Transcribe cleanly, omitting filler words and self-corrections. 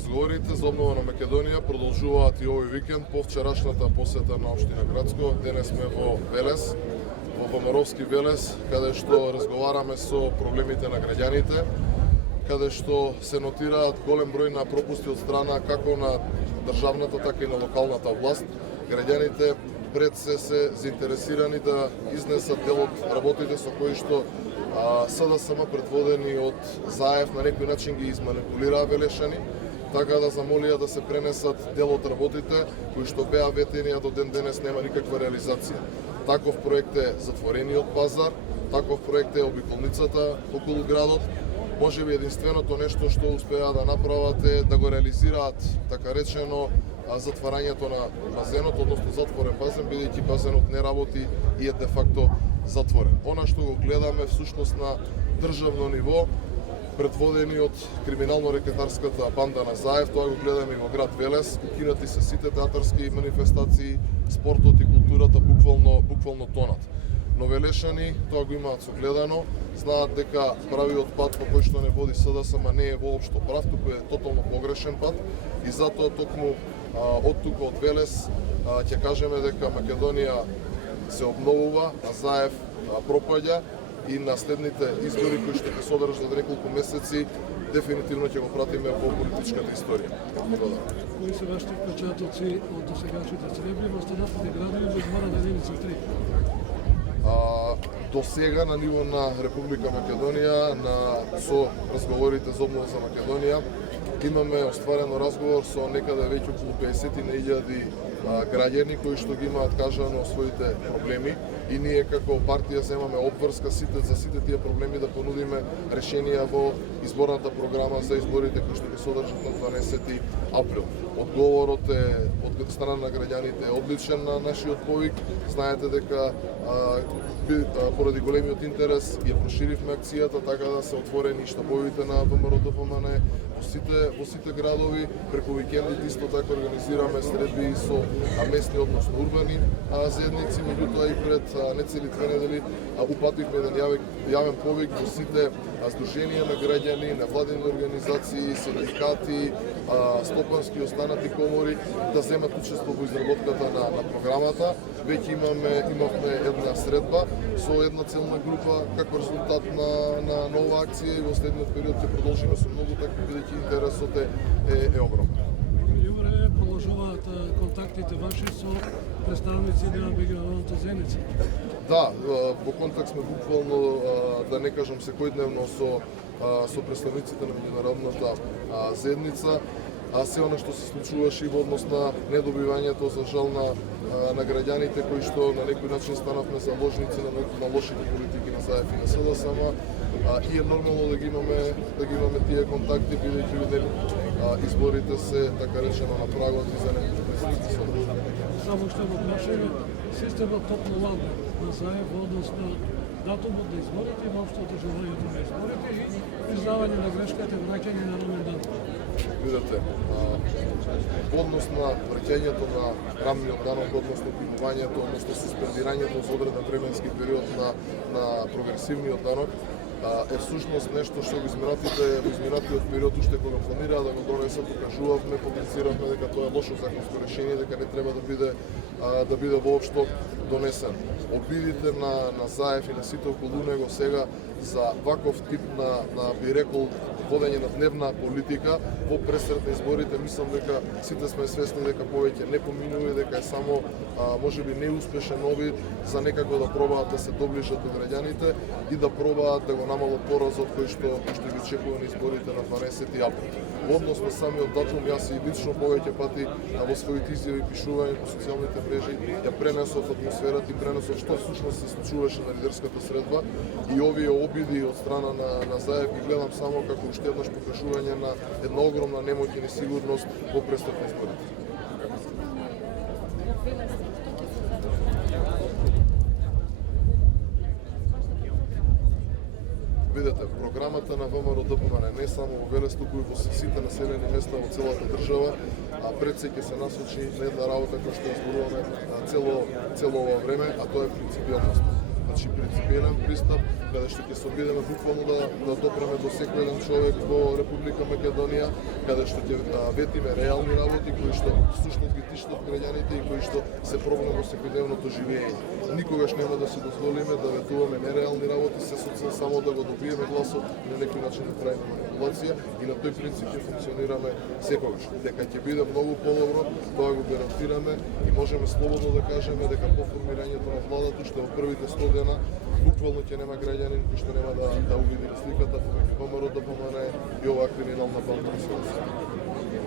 Разговорите за обнова на Македонија продолжуваат и овој викенд по вчерашната посета на општина Градско. Денес сме во Велес, во Поморовски Велес, каде што разговараме со проблемите на граѓаните, каде што се нотираат голем број на пропусти од страна како на државната, така и на локалната власт. Граѓаните пред се заинтересирани да изнесат дел од работите со кои што СДСМ предводени од Заев на некој начин ги изманипулираа велешани, така да замолија да се пренесат дел од работите кои што беа ветени, а до ден денес нема никаква реализација. Таков проект е затворениот пазар, таков проект е обиколницата околу градот. Можеби единственото нешто што успеа да направат е да го реализираат, така речено, затварањето на базенот, односно затворен базен, бидејќи базенот не работи и е де факто затворен. Она што го гледаме всушност на државно ниво, предводени од криминално-рекетарската банда на Заев, тоа го гледаме и во град Велес, укинати се сите театарски манифестации, спортот и културата буквално тонат. Но велешани тоа го имаат согледано, знаат дека правиот пат по кој што не води СДСМ не е воопшто прав, туку е тотално погрешен пат и затоа токму од тука од Велес ќе кажеме дека Македонија се обновува, а Заев пропаѓа и на следните избори кои што ќе се одржат за неколку месеци дефинитивно ќе го пратиме во политичката историја. Кои се вашите впечатоци од досегашните сребри во останатите градови во изборната единица 3? До сега на ниво на Република Македонија, со разговорите за обнова за Македонија, имаме остварено разговор со некаде веќе околу 50.000 граѓани кои што ги имаат кажано своите проблеми и ние како партија земаме обврска за сите тие проблеми да понудиме решенија во изборната програма за изборите кои што ќе се одржат на 12 април. Одговорот е од страна на граѓаните е одличен на нашиот повик. Знаете дека поради големиот интерес ја проширивме акцијата така да се отворени штабовите на ВМРО-ДПМН во сите градови. Преку викендите исто така организираме средби со местни, односно урбани заедници, меѓутоа и пред нецели 2 недели упативме еден јавен повик до сите здруженија на граѓани, невладини организации, синдикати, стопански и останати комори да земат учество во изработката на програмата. Веќе имавме една средба со една целна група како резултат на нова акција и во следниот период ќе продолжиме со многу такви, бидејќи интересот е огромен. Јубре, продолжуваат контактите ваши со представници на меѓународната заедница? Да, во контакт сме буквално, да не кажам секојдневно со представниците на меѓународната заедница. Се она што се случуваше и во однос на недобивањето за жал на граѓаните кои што на некој начин станавме заложници на лошите политики на Заев и на СДСМ и е нормално да ги имаме тие контакти, бидејќи изборите се така речено на прагот и за некои месеци со држава. Само што го прашаме, системот топ-0 на Заев во однос на датумот на изборите и воопшто одржувањето на изборите и признавање на грешката и враќање на рамен датум. Видете, во однос на враќањето на рамниот данок, односно кинувањето, односно суспендирањето за одреден временски период на прогресивниот данок, е всушност нешто што во изминатиот период уште кога планираа да го донесат, покажувавме, потенциравме дека тоа е лошо законско решение, дека не треба да биде воопшто донесен. Обидите на Заев и на сите околу него сега за ваков тип на би рекол водење на дневна политика во пресред на изборите, мислам дека сите сме свесни дека повеќе не поминува, дека е само можеби неуспешен обид за некако да пробаат да се доближат до граѓаните и да пробаат да го намалат поразот кој што ги чекува на изборите на 12 април. Во однос на самиот датум, јас и лично повеќе пати во своите изјави пишување по социјалните мрежи ја пренесов атмосферата и пренесов што всушност се случуваше на лидерската средба и овие обиди од страна на Заев ги гледам само како уште еднаш покажување на една огромна немоќ и несигурност во пресред на изборите. Видете, програмата на ВМРО-ДПМН не само во Велес, туку и во сите населени места во целата држава, пред се ќе се насочи на една работа која што ја зборуваме цело ова време, а тоа е принципијалност. Значи принципиелен пристап, каде што ќе се обидеме буквално да допреме до секој еден човек во Република Македонија, каде што ќе ветиме реални работи кои што всушност ги тиштат граѓаните и кои што се проблем во секојдневното живење. Никогаш нема да си дозволиме да ветуваме нереални работи се со цел само да го добиеме гласот и на некој начин да правиме манипулација и на тој принцип ќе функционираме секогаш. Дека ќе биде многу подобро, тоа го гарантираме и можеме слободно да кажеме дека по формирањето на владата уште во првите 100 дена буквално ќе нема граѓанин кој што нема да увиди сликата помеѓу ВМРО, ДПМН и оваа криминална банда.